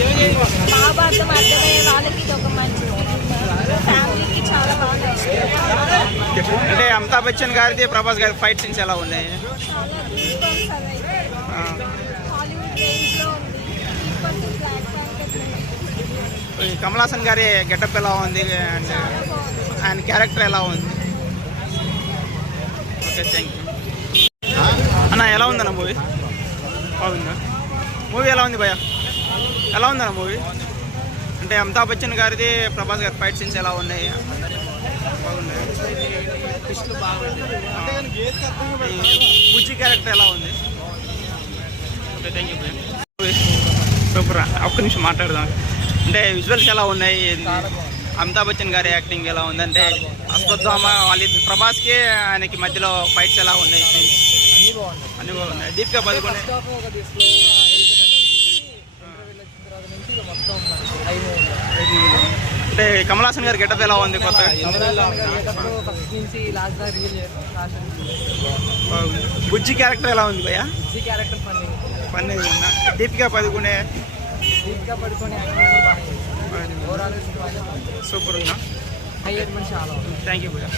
మహాభారతం అర్థమయ్యే వాళ్ళకి ఇది ఒక మంచి ఫ్యామిలీకి చాలా బాగా అంటే అమితాబ్ బచ్చన్ గారిది ప్రభాస్ గారి ఫైట్ సీన్స్ ఎలా ఉన్నాయి? చాలా గూస్బంప్స్ అదైతే హాలీవుడ్ రేంజ్లో ఉంది. Equal to Black Panther. Kamal Haasan గారి గెటప్ ఎలా ఉంది అంటే చాలా బాగుంది. ఆయన క్యారెక్టర్ ఎలా ఉంది? ఓకే, థ్యాంక్ యూ అన్న. ఎలా ఉందన్న మూవీ? బాగుందా మూవీ? ఎలా ఉంది భయ్య? ఎలా ఉందన్న మూవీ? అంటే అమితాబ్ బచ్చన్ గారిది ప్రభాస్ గారి ఫైట్ సీన్స్ ఎలా ఉన్నాయి? బాగున్నాయి. బుజ్జి క్యారెక్టర్ ఎలా ఉంది? ఓకే, థ్యాంక్ యూ భయ్య. సూపర్. ఒక్క నిమిషం మాట్లాడదాం. అంటే విజువల్స్ ఎలా ఉన్నాయి? అమితాబ్ బచ్చన్ గారి యాక్టింగ్ ఎలా ఉంది? అంటే అశ్వత్థామ వాళ్ళ ప్రభాస్కి ఆయనకి మధ్యలో ఫైట్స్ ఎలా ఉన్నాయి? అన్నీ బాగున్నాయి. దీపికా పదుకొండే అంటే కమల్ హాసన్ గారి గెటప్ ఎలా ఉంది? కొత్తగా బుజ్జి క్యారెక్టర్ ఎలా ఉంది భయ్య? పని ఉందా? దీపికా పదుకొండే సూపర్ ఉందా? థ్యాంక్ యూ భయ్య.